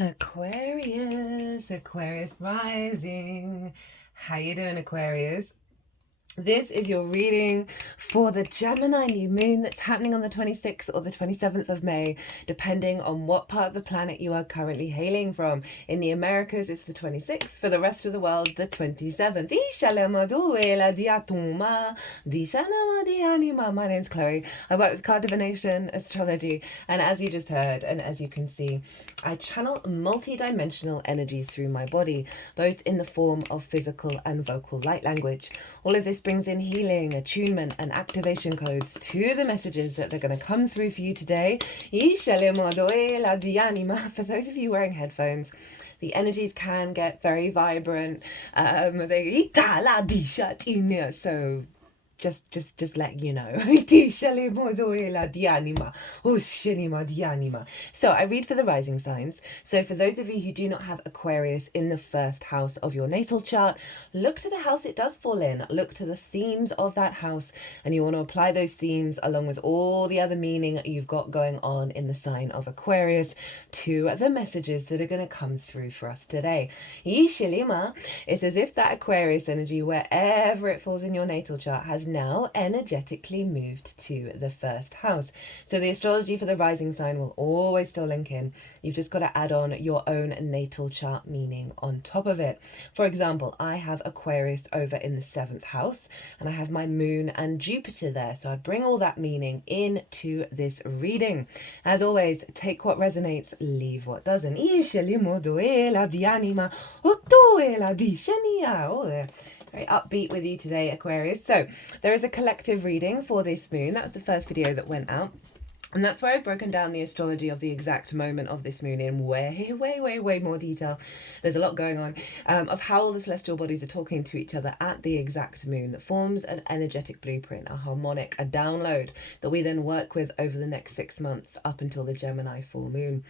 Aquarius rising. How you doing, Aquarius? This is your reading for the Gemini new moon that's happening on the 26th or the 27th of May, depending on what part of the planet you are currently hailing from. In the Americas, it's the 26th. For the rest of the world, the 27th. My name's Chloe. I work with card divination, astrology, and as you just heard, and as you can see, I channel multi-dimensional energies through my body, both in the form of physical and vocal light language. All of this brings in healing, attunement, and activation codes to the messages that are going to come through for you today. For those of you wearing headphones, the energies can get very vibrant. So just let you know. So I read for the rising signs. So for those of you who do not have Aquarius in the first house of your natal chart, look to the house it does fall in. Look to the themes of that house, and you want to apply those themes along with all the other meaning you've got going on in the sign of Aquarius to the messages that are going to come through for us today. It's as if that Aquarius energy, wherever it falls in your natal chart, has now energetically moved to the first house. So the astrology for the rising sign will always still link in. You've just got to add on your own natal chart meaning on top of it. For example, I have Aquarius over in the 7th house, and I have my moon and Jupiter there. So I'd bring all that meaning into this reading. As always, take what resonates, leave what doesn't. Very upbeat with you today, Aquarius. So there is a collective reading for this moon. That was the first video that went out. And that's where I've broken down the astrology of the exact moment of this moon in way more detail. There's a lot going on of how all the celestial bodies are talking to each other at the exact moon that forms an energetic blueprint, a harmonic, a download that we then work with over the next 6 months up until the Gemini full moon.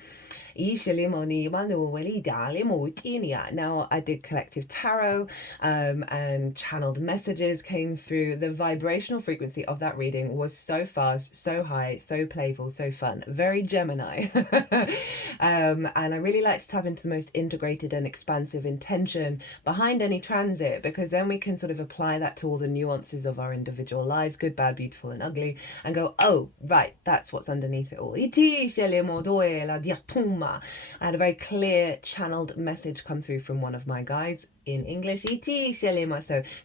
Now I did collective tarot and channeled messages came through. The vibrational frequency of that reading was so fast, so high, so playful, so fun, very Gemini. And I really like to tap into the most integrated and expansive intention behind any transit, because then we can sort of apply that to all the nuances of our individual lives, good, bad, beautiful and ugly, and go, oh right, that's what's underneath it all. I had a very clear channeled message come through from one of my guides in English. So if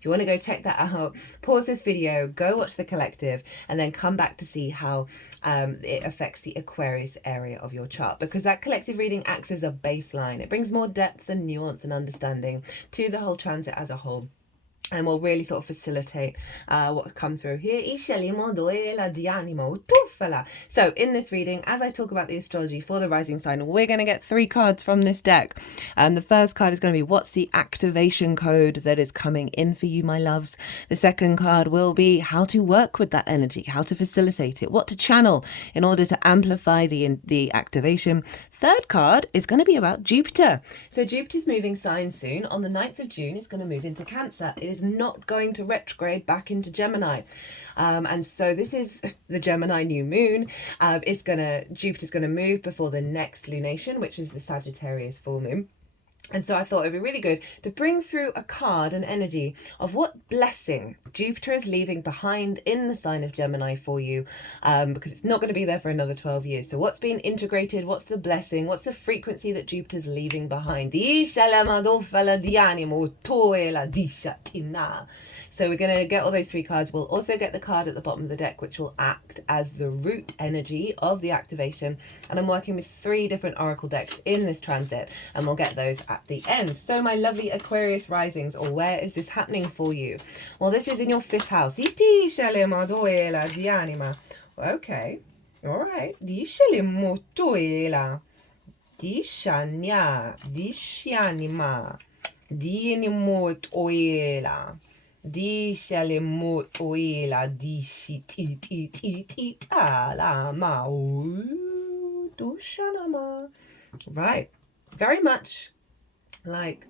you want to go check that out, pause this video, go watch the collective, and then come back to see how it affects the Aquarius area of your chart, because that collective reading acts as a baseline. It brings more depth and nuance and understanding to the whole transit as a whole, and will really sort of facilitate what comes through here. So in this reading, as I talk about the astrology for the rising sign, we're going to get 3 cards from this deck. The first card is going to be, what's the activation code that is coming in for you, my loves? The second card will be how to work with that energy, how to facilitate it, what to channel in order to amplify the activation. Third card is going to be about Jupiter. So Jupiter's moving sign soon. On the 9th of June, it's going to move into Cancer. It is not going to retrograde back into Gemini. And so this is the Gemini new moon. Jupiter's going to move before the next lunation, which is the Sagittarius full moon. And so I thought it'd be really good to bring through a card, an energy of what blessing Jupiter is leaving behind in the sign of Gemini for you, because it's not going to be there for another 12 years. So what's been integrated? What's the blessing? What's the frequency that Jupiter's leaving behind? So we're going to get all those 3 cards. We'll also get the card at the bottom of the deck, which will act as the root energy of the activation. And I'm working with 3 different oracle decks in this transit, and we'll get those at the end. So my lovely Aquarius risings, or where is this happening for you? Well, this is in your 5th house. Okay, all right. Right, very much like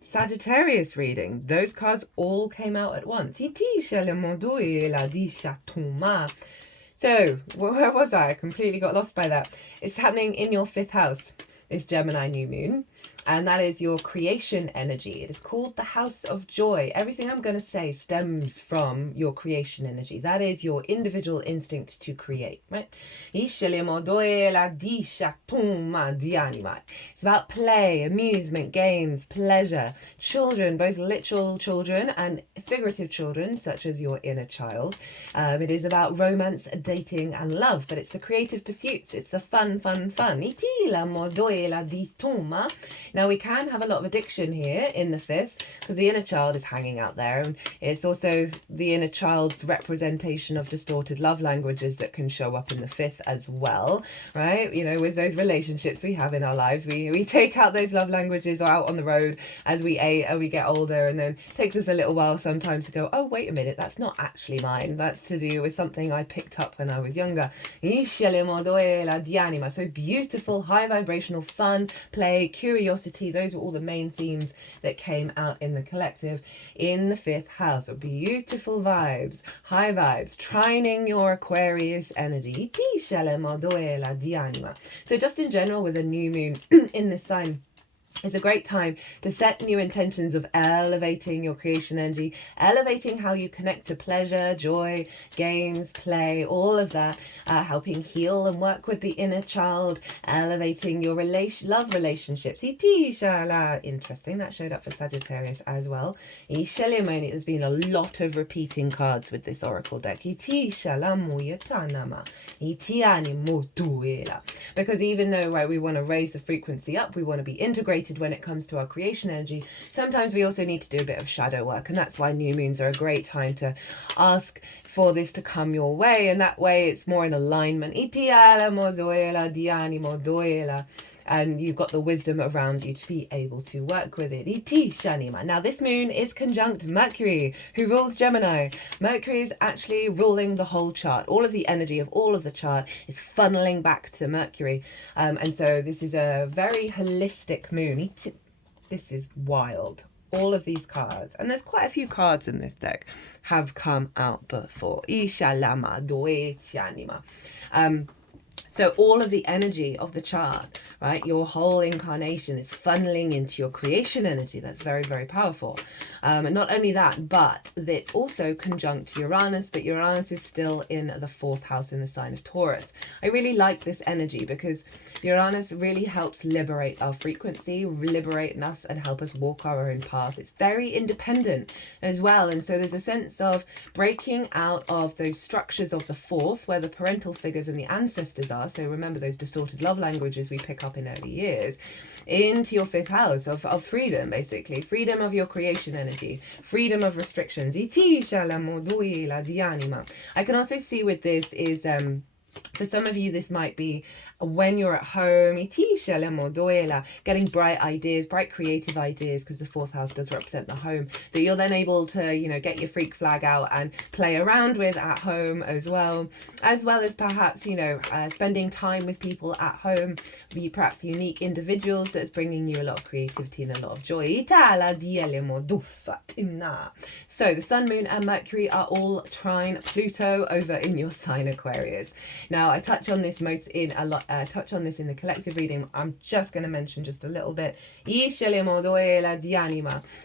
Sagittarius reading. Those cards all came out at once. So where was I? I completely got lost by that. It's happening in your 5th house. this Gemini new moon, and that is your creation energy. It is called the House of Joy. Everything I'm going to say stems from your creation energy. That is your individual instinct to create, right? It's about play, amusement, games, pleasure. Children, both literal children and figurative children, such as your inner child. It is about romance, dating, and love, but it's the creative pursuits. It's the fun. Now, we can have a lot of addiction here in the fifth because the inner child is hanging out there. And it's also the inner child's representation of distorted love languages that can show up in the fifth as well, right? You know, with those relationships we have in our lives, we take out those love languages out on the road as we get older, and then it takes us a little while sometimes to go, oh, wait a minute, that's not actually mine. That's to do with something I picked up when I was younger. So beautiful, high vibrational fun, play, curiosity. Those were all the main themes that came out in the collective in the fifth house. So beautiful vibes, high vibes, trining your Aquarius energy. So just in general, with a new moon in this sign, it's a great time to set new intentions of elevating your creation energy, elevating how you connect to pleasure, joy, games, play, all of that, helping heal and work with the inner child, elevating your love relationships. Interesting, that showed up for Sagittarius as well. There's been a lot of repeating cards with this oracle deck. Because even though, right, we want to raise the frequency up, we want to be integrated when it comes to our creation energy, sometimes we also need to do a bit of shadow work, and that's why new moons are a great time to ask for this to come your way, and that way it's more in alignment. And you've got the wisdom around you to be able to work with it. Now, this moon is conjunct Mercury, who rules Gemini. Mercury is actually ruling the whole chart. All of the energy of all of the chart is funneling back to Mercury. And so this is a very holistic moon. This is wild. All of these cards, and there's quite a few cards in this deck, have come out before. So all of the energy of the chart, right, your whole incarnation is funneling into your creation energy. That's very, very powerful. And not only that, but it's also conjunct Uranus, but Uranus is still in the fourth house in the sign of Taurus. I really like this energy because Uranus really helps liberate our frequency, liberate us, and help us walk our own path. It's very independent as well. And so there's a sense of breaking out of those structures of the fourth, where the parental figures and the ancestors are. So remember those distorted love languages we pick up in early years, into your fifth house of freedom, basically. Freedom of your creation energy, freedom of restrictions. I can also see with this is, for some of you, this might be when you're at home, getting bright ideas, bright creative ideas, because the fourth house does represent the home, that you're then able to, you know, get your freak flag out and play around with at home as well as perhaps, you know, spending time with people at home, be perhaps unique individuals that's bringing you a lot of creativity and a lot of joy. So the sun, moon, and Mercury are all trine Pluto over in your sign Aquarius. Now, I touch on this in the collective reading. I'm just going to mention just a little bit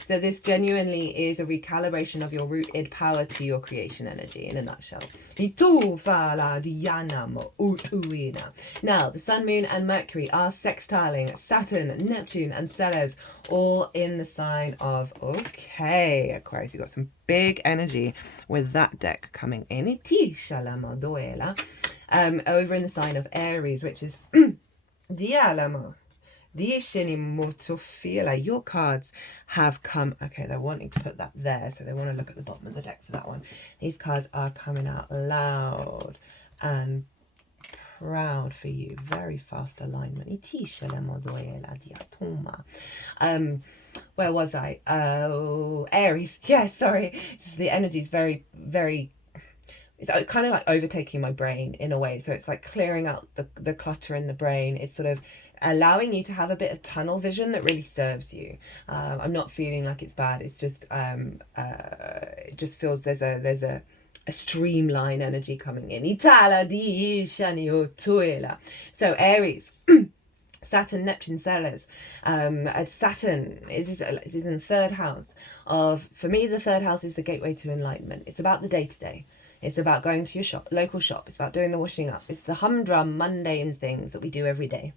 that this genuinely is a recalibration of your rooted power to your creation energy in a nutshell. Now, the sun, moon, and Mercury are sextiling Saturn, Neptune, and Ceres, all in the sign of Aquarius. You've got some big energy with that deck coming in. Over in the sign of Aries, which is your cards have come. Okay, they're wanting to put that there, so they want to look at the bottom of the deck for that one. These cards are coming out loud and proud for you. Very fast alignment. Where was I? Oh, Aries. Yeah, sorry. The energy is very, very... It's kind of like overtaking my brain in a way. So it's like clearing out the clutter in the brain. It's sort of allowing you to have a bit of tunnel vision that really serves you. I'm not feeling like it's bad. It's just it just feels there's a streamline energy coming in. So Aries. Saturn, Neptune, Ceres. Saturn is in the third house of, for me, the third house is the gateway to enlightenment. It's about the day-to-day. It's about going to your local shop. It's about doing the washing up. It's the humdrum, mundane things that we do every day.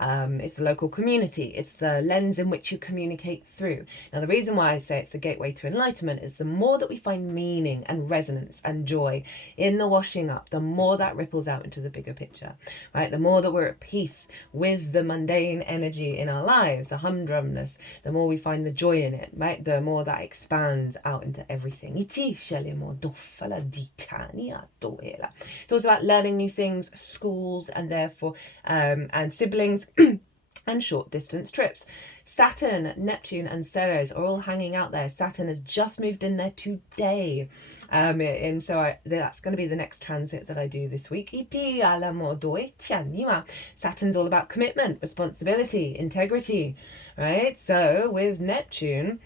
It's the local community. It's the lens in which you communicate through. Now, the reason why I say it's the gateway to enlightenment is the more that we find meaning and resonance and joy in the washing up, the more that ripples out into the bigger picture, right? The more that we're at peace with the mundane energy in our lives, the humdrumness, the more we find the joy in it, right? The more that expands out into everything. It's also about learning new things, schools, and therefore and siblings and short distance trips. Saturn, Neptune, and Ceres are all hanging out there. Saturn has just moved in there today. And so that's going to be the next transit that I do this week. Saturn's all about commitment, responsibility, integrity, right? So with Neptune,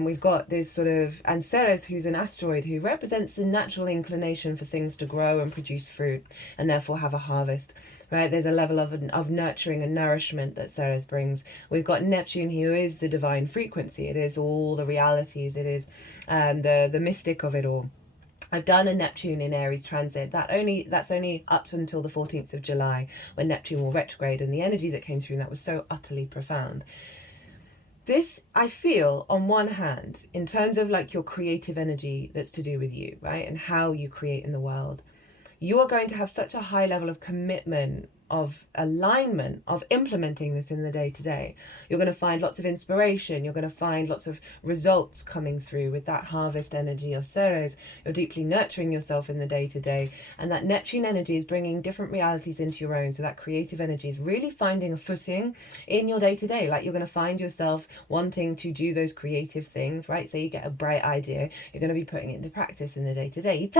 we've got this sort of, and Ceres, who's an asteroid who represents the natural inclination for things to grow and produce fruit and therefore have a harvest. Right, there's a level of nurturing and nourishment that Ceres brings. We've got Neptune, who is the divine frequency. It is all the realities. It is the mystic of it all. I've done a Neptune in Aries transit. That's only up until the 14th of July, when Neptune will retrograde, and the energy that came through that was so utterly profound. This, I feel, on one hand, in terms of like your creative energy that's to do with you, right, and how you create in the world, you are going to have such a high level of commitment, of alignment, of implementing this in the day-to-day. You're going to find lots of inspiration. You're going to find lots of results coming through with that harvest energy of Ceres. You're deeply nurturing yourself in the day-to-day. And that Neptune energy is bringing different realities into your own. So that creative energy is really finding a footing in your day-to-day. Like, you're going to find yourself wanting to do those creative things, right? So you get a bright idea. You're going to be putting it into practice in the day-to-day.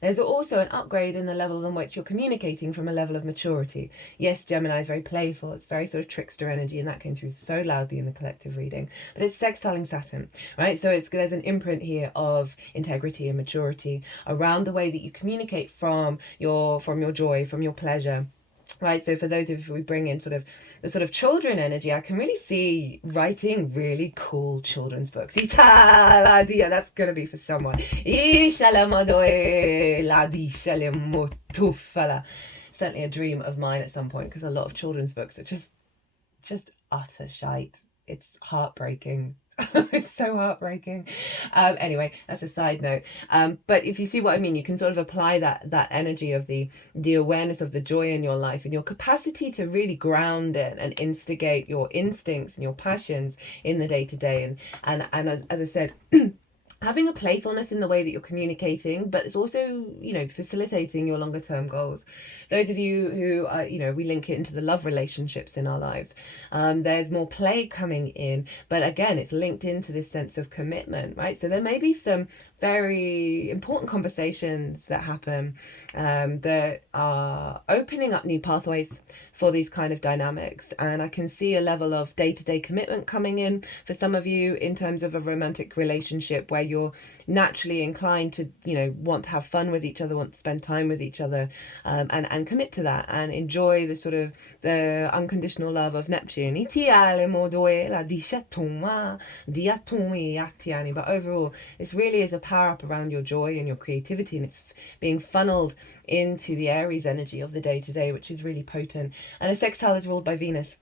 There's also an upgrade in the level in which you're communicating from a level of maturity. Yes, Gemini is very playful. It's very sort of trickster energy, and that came through so loudly in the collective reading. But it's sextiling Saturn, right? So there's an imprint here of integrity and maturity around the way that you communicate from your joy, from your pleasure. Right, so for those of you we bring in sort of the sort of children energy, I can really see writing really cool children's books. That's gonna be for someone. Certainly a dream of mine at some point, because a lot of children's books are just utter shite. It's heartbreaking. It's so heartbreaking. Anyway, that's a side note. But if you see what I mean, you can sort of apply that energy of the awareness of the joy in your life and your capacity to really ground it and instigate your instincts and your passions in the day-to-day. And as I said, having a playfulness in the way that you're communicating, but it's also, facilitating your longer term goals. Those of you who are, we link it into the love relationships in our lives. There's more play coming in, but again, it's linked into this sense of commitment, right? So there may be some very important conversations that happen that are opening up new pathways for these kind of dynamics. And I can see a level of day-to-day commitment coming in for some of you in terms of a romantic relationship where you're naturally inclined to, want to have fun with each other, want to spend time with each other, and commit to that and enjoy the sort of the unconditional love of Neptune. But overall, this really is a power up around your joy and your creativity, and it's being funneled into the Aries energy of the day-to-day, which is really potent. And a sextile is ruled by Venus.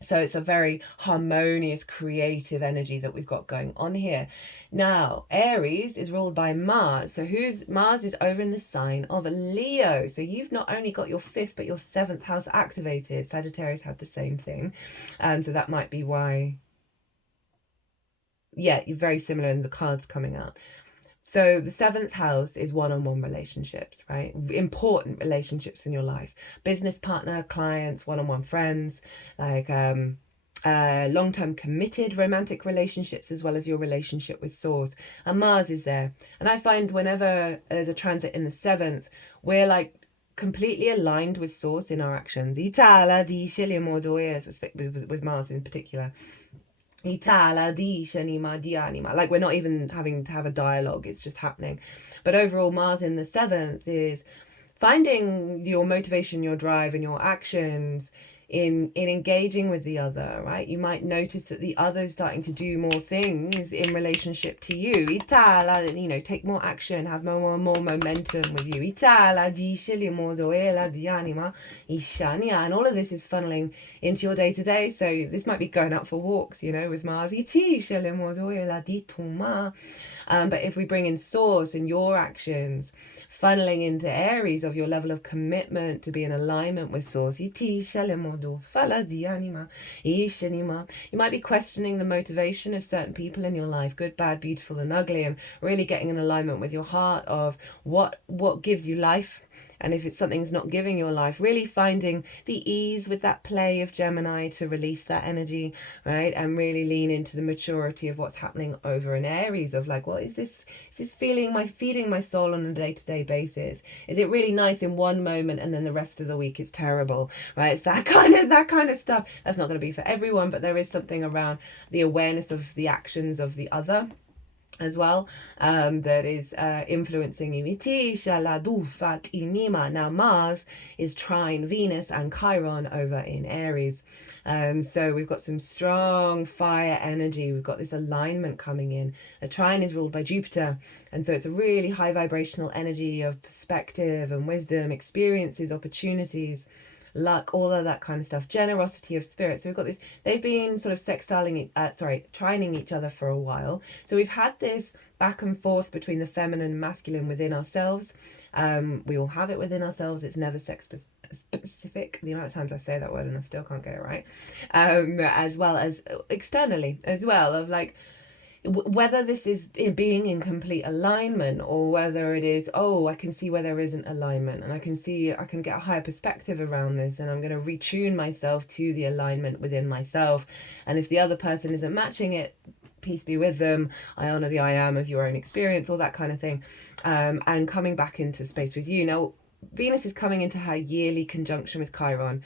So it's a very harmonious, creative energy that we've got going on here. Now, Aries is ruled by Mars. So Mars is over in the sign of Leo. So you've not only got your 5th, but your 7th house activated. Sagittarius had the same thing. So that might be why, you're very similar in the cards coming out. So the 7th house is one-on-one relationships, right? Important relationships in your life. Business partner, clients, one-on-one friends, like long-term committed romantic relationships, as well as your relationship with Source. And Mars is there. And I find whenever there's a transit in the 7th, we're like completely aligned with Source in our actions. With Mars in particular. Like we're not even having to have a dialogue, it's just happening. But overall, Mars in the 7th is finding your motivation, your drive, and your actions in engaging with the other, right? You might notice that the other is starting to do more things in relationship to you. You know, take more action, have more momentum with you. And all of this is funneling into your day-to-day. So this might be going out for walks, you know, with Mars. But if we bring in Source and your actions, funneling into Aries of your level of commitment to be in alignment with Source. You might be questioning the motivation of certain people in your life, good, bad, beautiful, and ugly, and really getting in alignment with your heart of what gives you life. And if it's something's not giving your life, really finding the ease with that play of Gemini to release that energy, right? And really lean into the maturity of what's happening over in Aries of like, well, is this feeding my soul on a day-to-day basis? Is it really nice in one moment and then the rest of the week it's terrible, right? It's that kind of stuff. That's not going to be for everyone, but there is something around the awareness of the actions of the other as well, that is influencing you. Now Mars is trine Venus and Chiron over in Aries, so we've got some strong fire energy. We've got this alignment coming in. A trine is ruled by Jupiter, and so it's a really high vibrational energy of perspective and wisdom, experiences, opportunities, luck, all of that kind of stuff, generosity of spirit. So we've got this, they've been sort of trining each other for a while. So we've had this back and forth between the feminine and masculine within ourselves. We all have it within ourselves. It's never sex specific. The amount of times I say that word and I still can't get it right. As well as externally as well, of like, whether this is being in complete alignment or whether it is, oh, I can see where there isn't alignment and I can get a higher perspective around this, and I'm going to retune myself to the alignment within myself. And if the other person isn't matching it, peace be with them. I honor the I am of your own experience, all that kind of thing. And coming back into space with you. Now, Venus is coming into her yearly conjunction with Chiron.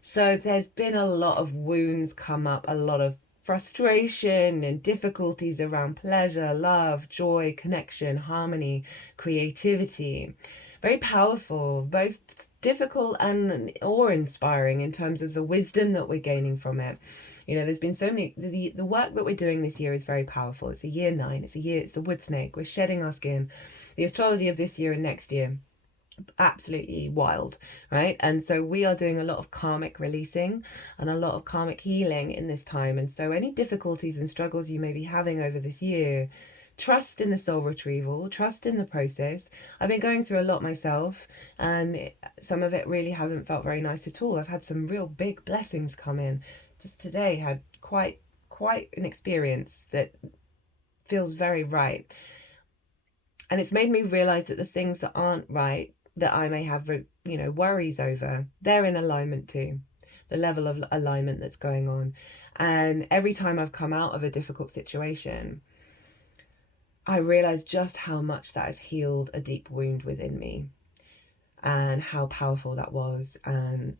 So there's been a lot of wounds come up, a lot of frustration and difficulties around pleasure, love, joy, connection, harmony, creativity. Very powerful, both difficult and awe-inspiring in terms of the wisdom that we're gaining from it. You know, there's been so many, the work that we're doing this year is very powerful. It's a year 9, it's the wood snake. We're shedding our skin. The astrology of this year and next year, absolutely wild, right? And so we are doing a lot of karmic releasing and a lot of karmic healing in this time. And so any difficulties and struggles you may be having over this year, trust in the soul retrieval, trust in the process. I've been going through a lot myself, and some of it really hasn't felt very nice at all. I've had some real big blessings come in. Just today had quite an experience that feels very right. And it's made me realize that the things that aren't right, that I may have, you know, worries over, they're in alignment too. The level of alignment that's going on. And every time I've come out of a difficult situation, I realize just how much that has healed a deep wound within me and how powerful that was. And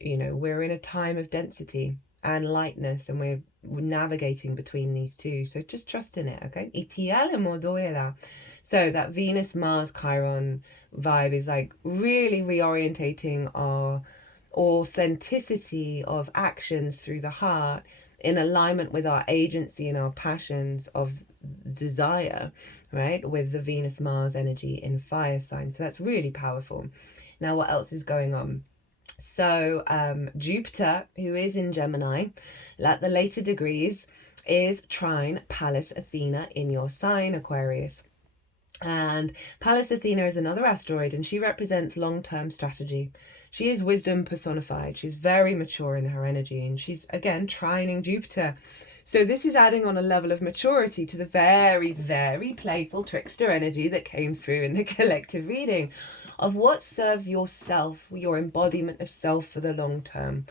you know, we're in a time of density and lightness, and we're navigating between these two. So just trust in it, okay? So that Venus, Mars, Chiron vibe is like really reorientating our authenticity of actions through the heart in alignment with our agency and our passions of desire, right? With the Venus, Mars energy in fire signs. So that's really powerful. Now, what else is going on? So Jupiter, who is in Gemini, at the later degrees, is trine Pallas Athena in your sign, Aquarius. And Pallas Athena is another asteroid, and she represents long-term strategy. She is wisdom personified. She's very mature in her energy, and she's, again, trining Jupiter. So this is adding on a level of maturity to the very, very playful trickster energy that came through in the collective reading of what serves yourself, your embodiment of self for the long term.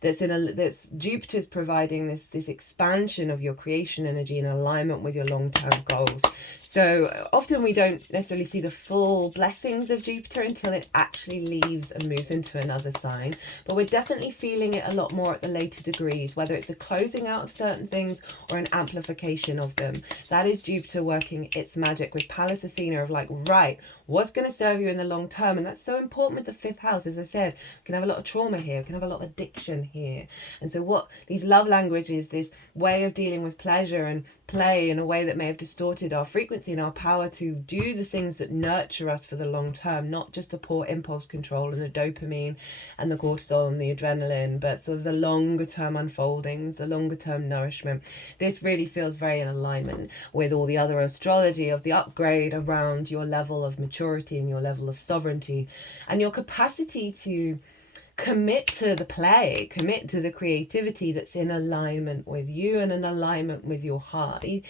that's Jupiter's providing this expansion of your creation energy in alignment with your long-term goals. So often we don't necessarily see the full blessings of Jupiter until it actually leaves and moves into another sign. But we're definitely feeling it a lot more at the later degrees, whether it's a closing out of certain things or an amplification of them. That is Jupiter working its magic with Pallas Athena of like, right, what's going to serve you in the long term? And that's so important with the 5th house. As I said, we can have a lot of trauma here, we can have a lot of addiction here. And so what these love languages, this way of dealing with pleasure and play in a way that may have distorted our frequency and our power to do the things that nurture us for the long term, not just the poor impulse control and the dopamine and the cortisol and the adrenaline, but sort of the longer term unfoldings, the longer term nourishment. This really feels very in alignment with all the other astrology of the upgrade around your level of maturity and your level of sovereignty and your capacity to commit to the play, commit to the creativity that's in alignment with you and in alignment with your heart. Right,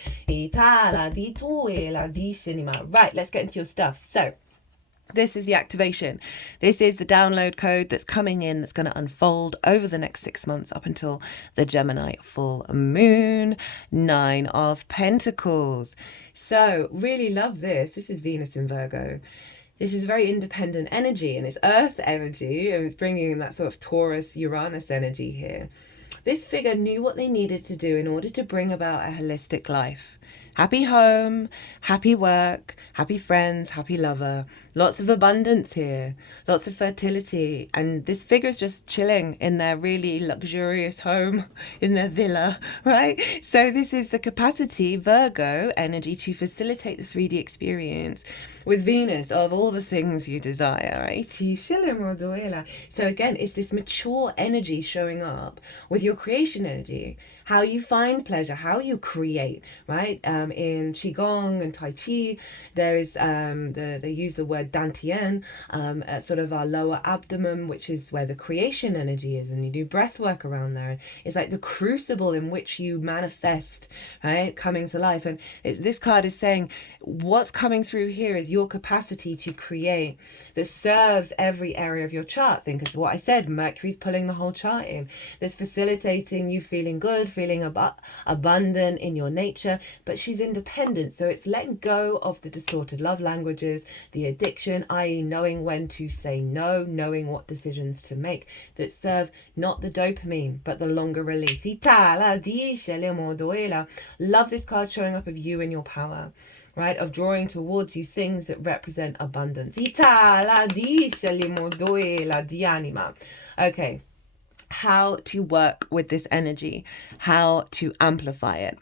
let's get into your stuff. So this is the activation. This is the download code that's coming in, that's going to unfold over the next 6 months up until the Gemini full moon. 9 of Pentacles. So really love this. This is Venus in Virgo. This is very independent energy and it's earth energy, and it's bringing in that sort of Taurus Uranus energy here. This figure knew what they needed to do in order to bring about a holistic life. Happy home, happy work, happy friends, happy lover. Lots of abundance here, lots of fertility. And this figure's just chilling in their really luxurious home, in their villa, right? So this is the capacity, Virgo energy, to facilitate the 3D experience with Venus of all the things you desire, right? So again, it's this mature energy showing up with your creation energy, how you find pleasure, how you create, right? In Qigong and Tai Chi, there is they use the word Dantian at sort of our lower abdomen, which is where the creation energy is, and you do breath work around there. It's like the crucible in which you manifest, right, coming to life. And this card is saying what's coming through here is your capacity to create that serves every area of your chart. Think of what I said, Mercury's pulling the whole chart in. That's facilitating you feeling good, feeling abundant in your nature, but she's independent, so it's letting go of the distorted love languages, the addiction, i.e. knowing when to say no, knowing what decisions to make that serve not the dopamine but the longer release. Love this card showing up of you and your power, right, of drawing towards you things that represent abundance. Okay, how to work with this energy, how to amplify it.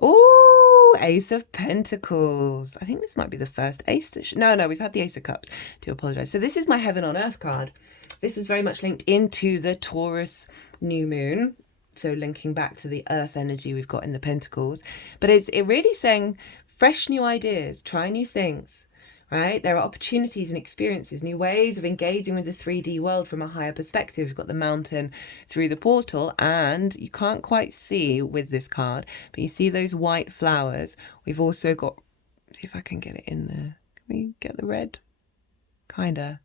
Oh, Ace of Pentacles. I think this might be the first Ace. No, we've had the Ace of Cups. Do apologize. So this is my Heaven on Earth card. This was very much linked into the Taurus new moon. So linking back to the earth energy we've got in the Pentacles. But it really saying fresh new ideas, try new things, right? There are opportunities and experiences, new ways of engaging with the 3D world from a higher perspective. You've got the mountain through the portal, and you can't quite see with this card, but you see those white flowers. We've also got, see if I can get it in there. Can we get the red? Kinda.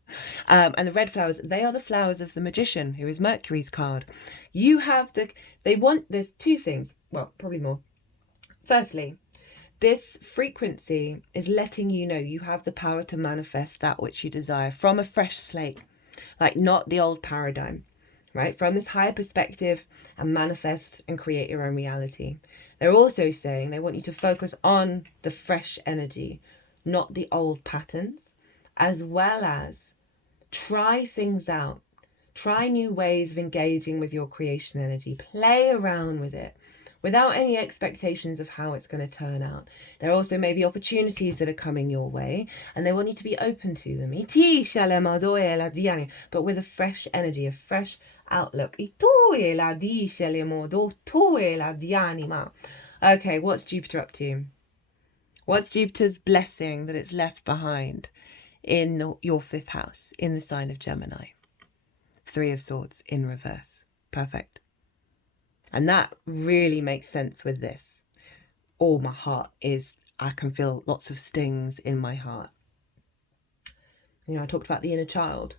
And the red flowers, they are the flowers of the magician, who is Mercury's card. You have there's two things, well, probably more. Firstly, this frequency is letting you know you have the power to manifest that which you desire from a fresh slate, like not the old paradigm, right? From this higher perspective, and manifest and create your own reality. They're also saying they want you to focus on the fresh energy, not the old patterns, as well as try things out. Try new ways of engaging with your creation energy. Play around with it without any expectations of how it's going to turn out. There also may be opportunities that are coming your way, and they want you to be open to them. But with a fresh energy, a fresh outlook. Okay, what's Jupiter up to? What's Jupiter's blessing that it's left behind in your 5th house, in the sign of Gemini? 3 of Swords in reverse. Perfect. And that really makes sense with this. Oh, my heart I can feel lots of stings in my heart. You know, I talked about the inner child.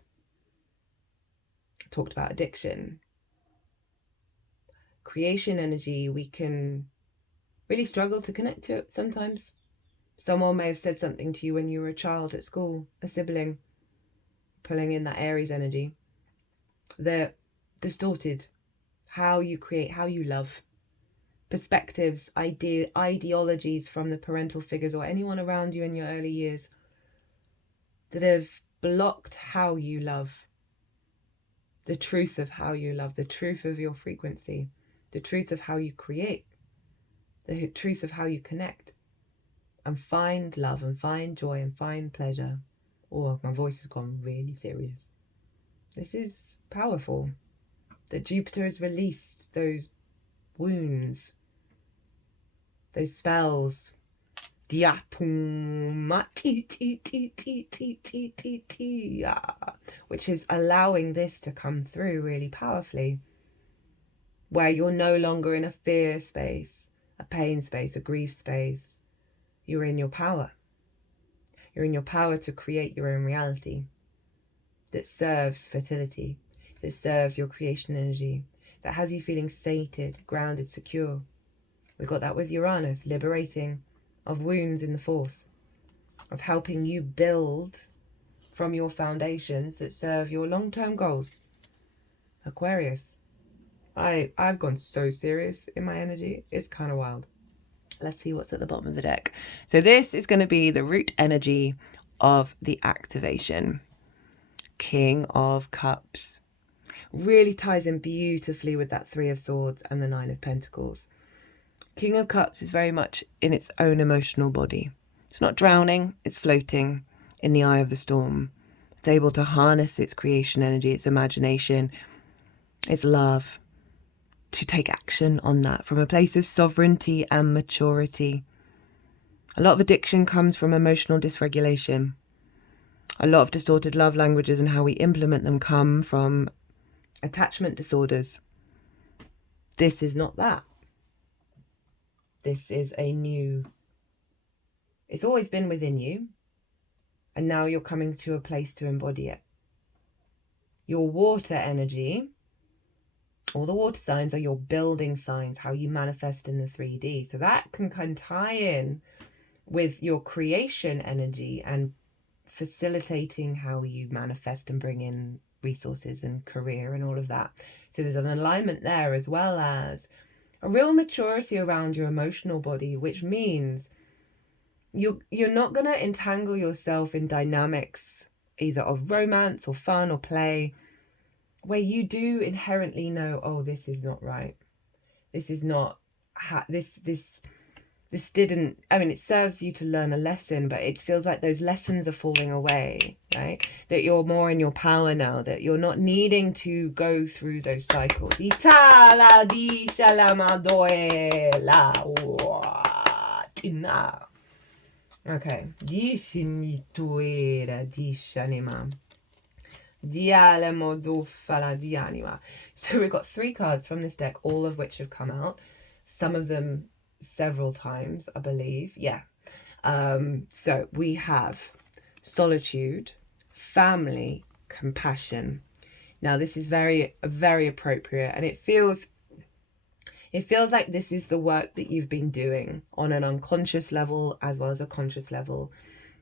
I talked about addiction. creation energy, we can really struggle to connect to it sometimes. Someone may have said something to you when you were a child at school, a sibling, pulling in that Aries energy. They're distorted. How you create, how you love. Perspectives, ideologies from the parental figures or anyone around you in your early years that have blocked how you love. The truth of how you love, the truth of your frequency, the truth of how you create, the truth of how you connect and find love and find joy and find pleasure. Oh, my voice has gone really serious. This is powerful. That Jupiter has released those wounds, those spells, which is allowing this to come through really powerfully, where you're no longer in a fear space, a pain space, a grief space. You're in your power. You're in your power to create your own reality that serves fertility, that serves your creation energy, that has you feeling sated, grounded, secure. We got that with Uranus, liberating of wounds in the fourth, of helping you build from your foundations that serve your long-term goals. Aquarius. I've gone so serious in my energy. It's kind of wild. Let's see what's at the bottom of the deck. So this is going to be the root energy of the activation. King of Cups. Really ties in beautifully with that Three of Swords and the Nine of Pentacles. King of Cups is very much in its own emotional body. It's not drowning, it's floating in the eye of the storm. It's able to harness its creation energy, its imagination, its love, to take action on that from a place of sovereignty and maturity. A lot of addiction comes from emotional dysregulation. A lot of distorted love languages and how we implement them come from attachment disorders. This is not that. This is a new... It's always been within you, and now you're coming to a place to embody it. Your water energy, all the water signs are your building signs, how you manifest in the 3D. So that can tie in with your creation energy and facilitating how you manifest and bring in resources and career and all of that. So there's an alignment there, as well as a real maturity around your emotional body, which means you're not going to entangle yourself in dynamics either of romance or fun or play where you do inherently know, oh, this is not right. This is not this didn't, I mean, it serves you to learn a lesson, but it feels like those lessons are falling away, right? That you're more in your power now, that you're not needing to go through those cycles. Okay. So we've got 3 cards from this deck, all of which have come out. Some of them several times, I believe. Yeah. So we have Solitude, Family, Compassion. Now this is very, very appropriate, and it feels like this is the work that you've been doing on an unconscious level as well as a conscious level.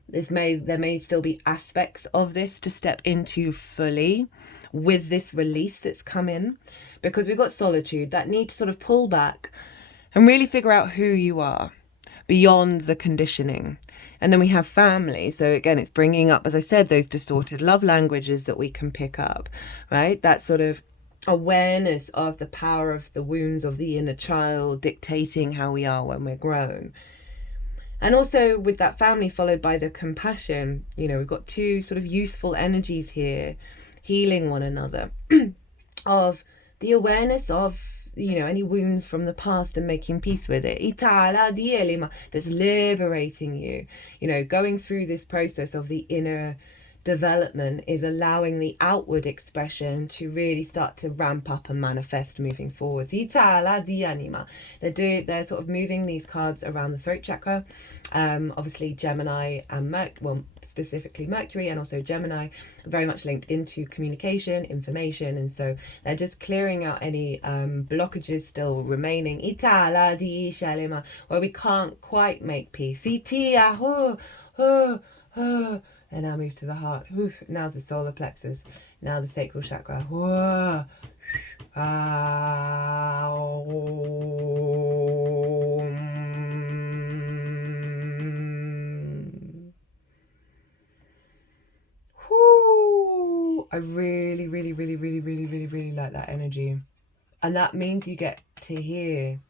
There may still be aspects of this to step into fully with this release that's come in, because we've got Solitude, that need to sort of pull back and really figure out who you are beyond the conditioning. And then we have Family. So again, it's bringing up, as I said, those distorted love languages that we can pick up, right? That sort of awareness of the power of the wounds of the inner child dictating how we are when we're grown. And also with that Family followed by the Compassion, we've got 2 sort of youthful energies here, healing one another, of the awareness of, any wounds from the past and making peace with it. That's liberating you, going through this process of the inner development is allowing the outward expression to really start to ramp up and manifest moving forward. They're sort of moving these cards around the throat chakra. Obviously Gemini and specifically Mercury and also Gemini, very much linked into communication, information, and so they're just clearing out any blockages still remaining where we can't quite make peace. And now move to the heart. Now the solar plexus. Now the sacral chakra. I really, really, really, really, really, really, really like that energy. And that means you get to hear.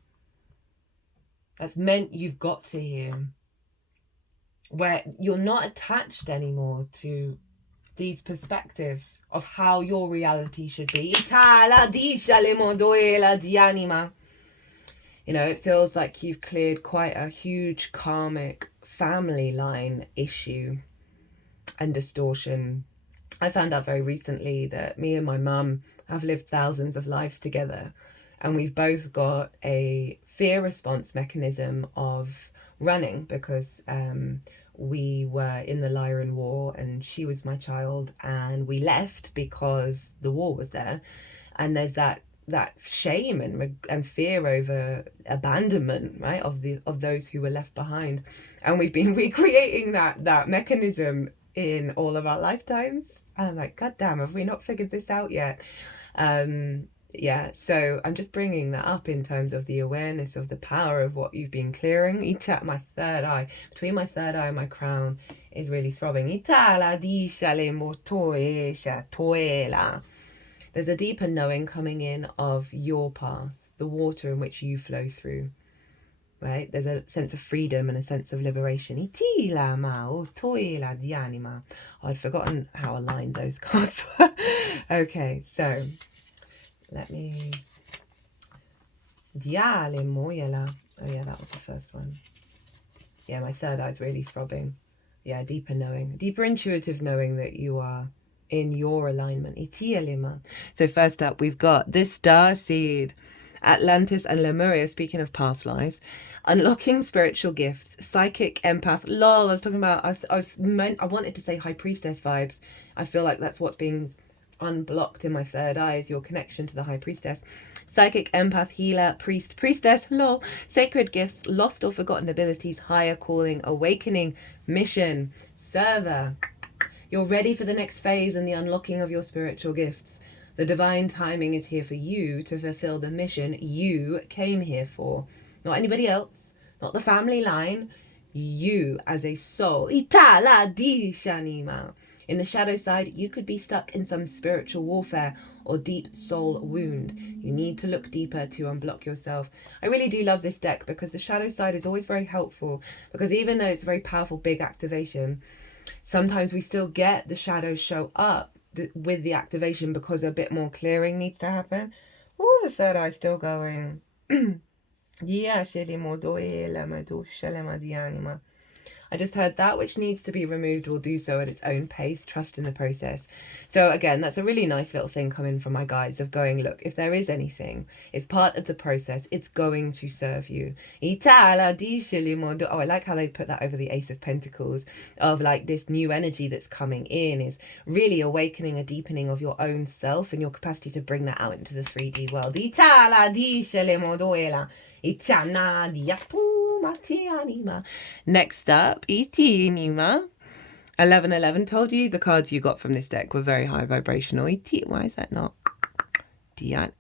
That's meant you've got to hear. Where you're not attached anymore to these perspectives of how your reality should be. You know, it feels like you've cleared quite a huge karmic family line issue and distortion. I found out very recently that me and my mum have lived thousands of lives together, and we've both got a fear response mechanism of running because we were in the Lyran War and she was my child, and we left because the war was there, and there's that shame and fear over abandonment, right, of those who were left behind, and we've been recreating that mechanism in all of our lifetimes. And I'm like, God damn, have we not figured this out yet? Yeah, so I'm just bringing that up in terms of the awareness of the power of what you've been clearing. My third eye, between my third eye and my crown, is really throbbing. There's a deeper knowing coming in of your path, the water in which you flow through, right? There's a sense of freedom and a sense of liberation. I'd forgotten how aligned those cards were. Okay, so let me... Oh yeah, that was the first one. Yeah, my third eye's really throbbing. Yeah, deeper knowing, deeper intuitive knowing that you are in your alignment. So first up, we've got this Starseed. Atlantis and Lemuria, speaking of past lives, unlocking spiritual gifts, psychic, empath. Lol, I was talking about, I wanted to say high priestess vibes. I feel like that's what's being unblocked in my third eye, is your connection to the high priestess. Psychic, empath, healer, priest, priestess, lol, sacred gifts, lost or forgotten abilities, higher calling, awakening, mission, server. You're ready for the next phase and the unlocking of your spiritual gifts. The divine timing is here for you to fulfill the mission you came here for. Not anybody else, not the family line, you as a soul. Itala di shanima. In the shadow side, you could be stuck in some spiritual warfare or deep soul wound. You need to look deeper to unblock yourself. I really do love this deck because the shadow side is always very helpful, because even though it's a very powerful, big activation, sometimes we still get the shadows show up with the activation because a bit more clearing needs to happen. Oh, the third eye still going. I just heard that which needs to be removed will do so at its own pace. Trust in the process. So again, that's a really nice little thing coming from my guides of going, look, if there is anything, it's part of the process. It's going to serve you. Oh, I like how they put that over the Ace of Pentacles, of like this new energy that's coming in is really awakening a deepening of your own self and your capacity to bring that out into the 3D world. Next up, 1111. Told you the cards you got from this deck were very high vibrational. Why is that not? Dianima.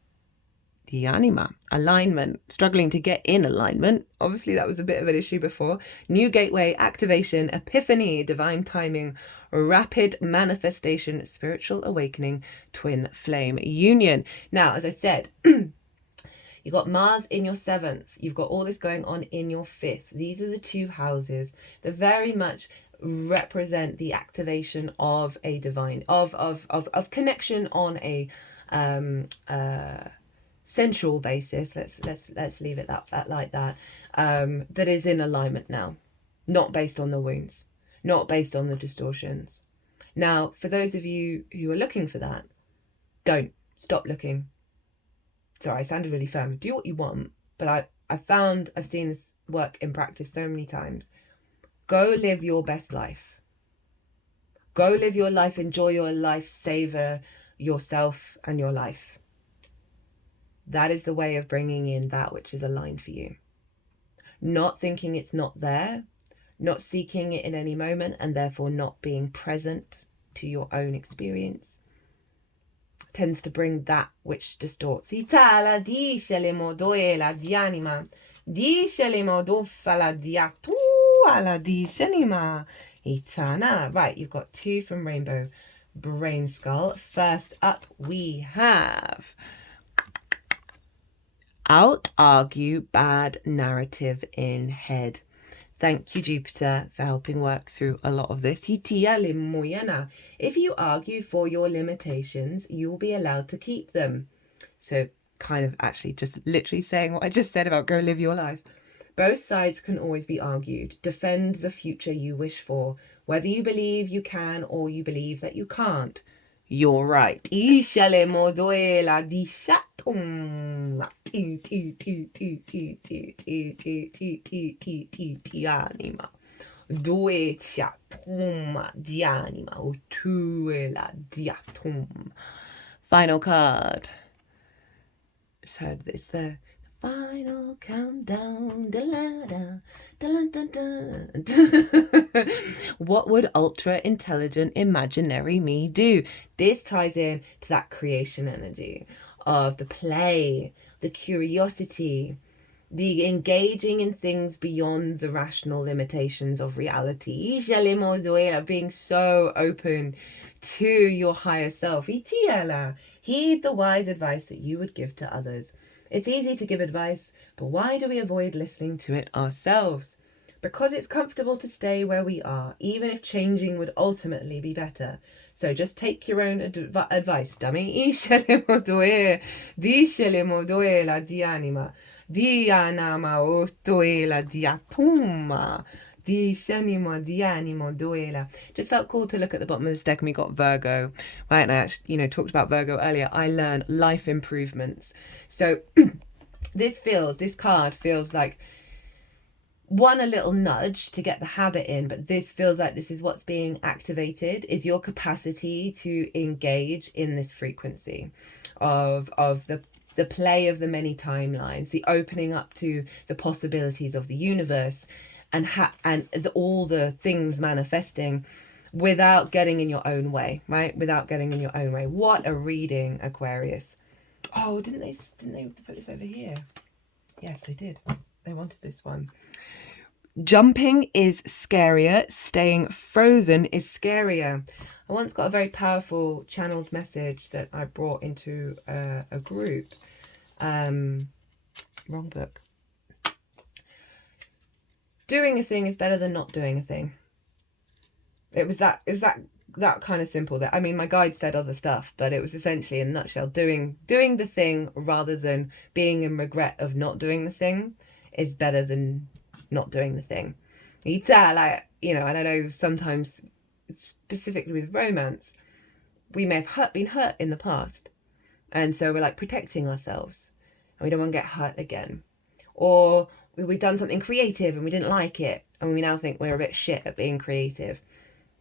Alignment. Struggling to get in alignment. Obviously, that was a bit of an issue before. New gateway, activation, epiphany, divine timing, rapid manifestation, spiritual awakening, twin flame union. Now, as I said, you've got Mars in your 7th. You've got all this going on in your 5th. These are the two houses that very much represent the activation of a divine, of connection on a sensual basis. Let's leave it like that. That is in alignment now, not based on the wounds, not based on the distortions. Now, for those of you who are looking for that, don't stop looking. Sorry, I sounded really firm. Do what you want, but I've seen this work in practice so many times. Go live your best life. Go live your life, enjoy your life, savor yourself and your life. That is the way of bringing in that which is aligned for you. Not thinking it's not there, not seeking it in any moment, and therefore not being present to your own experience, tends to bring that which distorts. Itala dice le modoela di anima, dice le modofala diatu ala dice anima. Itana. Right, you've got 2 from Rainbow Brainskull. First up, we have out-argue bad narrative in head. Thank you, Jupiter, for helping work through a lot of this. If you argue for your limitations, you will be allowed to keep them. So kind of actually just literally saying what I just said about go live your life. Both sides can always be argued. Defend the future you wish for, whether you believe you can or you believe that you can't. You're right. Final card. So it's the final countdown. What would ultra intelligent imaginary me do? This ties in to that creation energy of the play, the curiosity, the engaging in things beyond the rational limitations of reality. Being so open to your higher self. Heed the wise advice that you would give to others. It's easy to give advice, but why do we avoid listening to it ourselves? Because it's comfortable to stay where we are, even if changing would ultimately be better. So just take your own advice, dummy. Just felt cool to look at the bottom of this deck, and we got Virgo, right? And I actually, talked about Virgo earlier. I learned life improvements. So this card feels like a little nudge to get the habit in, but this feels like this is what's being activated, is your capacity to engage in this frequency of the play of the many timelines, the opening up to the possibilities of the universe, and all the things manifesting without getting in your own way, right? Without getting in your own way. What a reading, Aquarius. Oh, didn't they put this over here? Yes, they did. They wanted this one. Jumping is scarier. Staying frozen is scarier. I once got a very powerful channeled message that I brought into a group. Wrong book. Doing a thing is better than not doing a thing. It was that kind of simple. That, I mean, my guide said other stuff, but it was essentially, in a nutshell, doing the thing rather than being in regret of not doing the thing is better than not doing the thing. And I know sometimes, specifically with romance, we may have been hurt in the past, and so we're like protecting ourselves, and we don't want to get hurt again. Or we've done something creative and we didn't like it, and we now think we're a bit shit at being creative.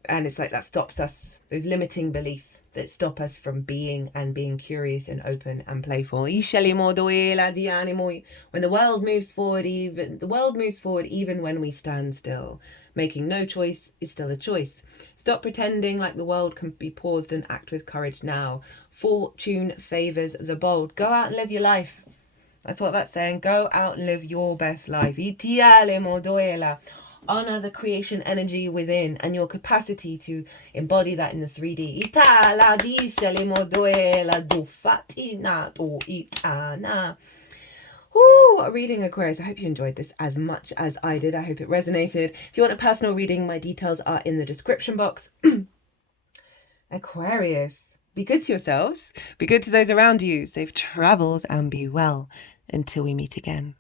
And it's like that stops us, those limiting beliefs that stop us from being curious and open and playful. When the world moves forward, even when we stand still. Making no choice is still a choice. Stop pretending like the world can be paused and act with courage now. Fortune favors the bold. Go out and live your life. That's what that's saying. Go out and live your best life. Honor the creation energy within and your capacity to embody that in the 3D. A reading, Aquarius. I hope you enjoyed this as much as I did. I hope it resonated. If you want a personal reading, my details are in the description box. Aquarius, be good to yourselves. Be good to those around you. Safe travels and be well until we meet again.